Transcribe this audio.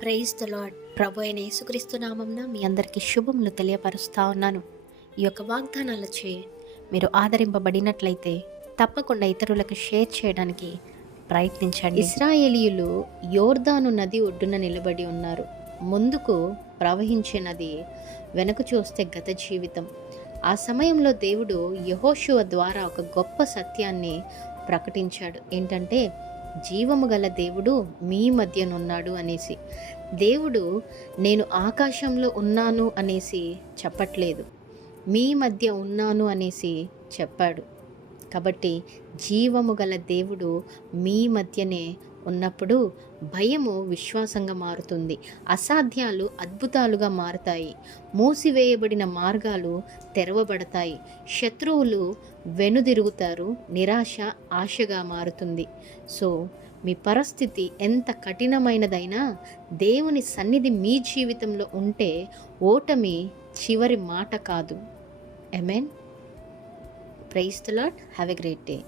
Praise the lord. ప్రభు అయిన యేసుక్రీస్తు నామంన మీ అందరికీ శుభములు తెలియపరుస్తా ఉన్నాను. ఈ యొక్క వాగ్దానాలచే మీరు ఆదరింపబడినట్లయితే తప్పకుండా ఇతరులకు షేర్ చేయడానికి ప్రయత్నించండి. ఇశ్రాయేలీయులు యోర్దాను నది ఒడ్డున నిలబడి ఉన్నారు. ముందుకు ప్రవహించే నది, వెనక చూస్తే గత జీవితం. ఆ సమయంలో దేవుడు యెహోషువ ద్వారా ఒక గొప్ప సత్యాన్ని ప్రకటించాడు. ఏంటంటే, జీవము గల దేవుడు మీ మధ్యనున్నాడు అనేసి. దేవుడు నేను ఆకాశంలో ఉన్నాను అనేసి చెప్పట్లేదు, మీ మధ్య ఉన్నాను అనేసి చెప్పాడు. కాబట్టి జీవము గల దేవుడు మీ మధ్యనే ఉన్నప్పుడు భయము విశ్వాసంగా మారుతుంది, అసాధ్యాలు అద్భుతాలుగా మారుతాయి, మూసివేయబడిన మార్గాలు తెరవబడతాయి, శత్రువులు వెనుదిరుగుతారు, నిరాశ ఆశగా మారుతుంది. సో మీ పరిస్థితి ఎంత కఠినమైనదైనా దేవుని సన్నిధి మీ జీవితంలో ఉంటే ఓటమి చివరి మాట కాదు. Amen. Praise the lord. Have a great day.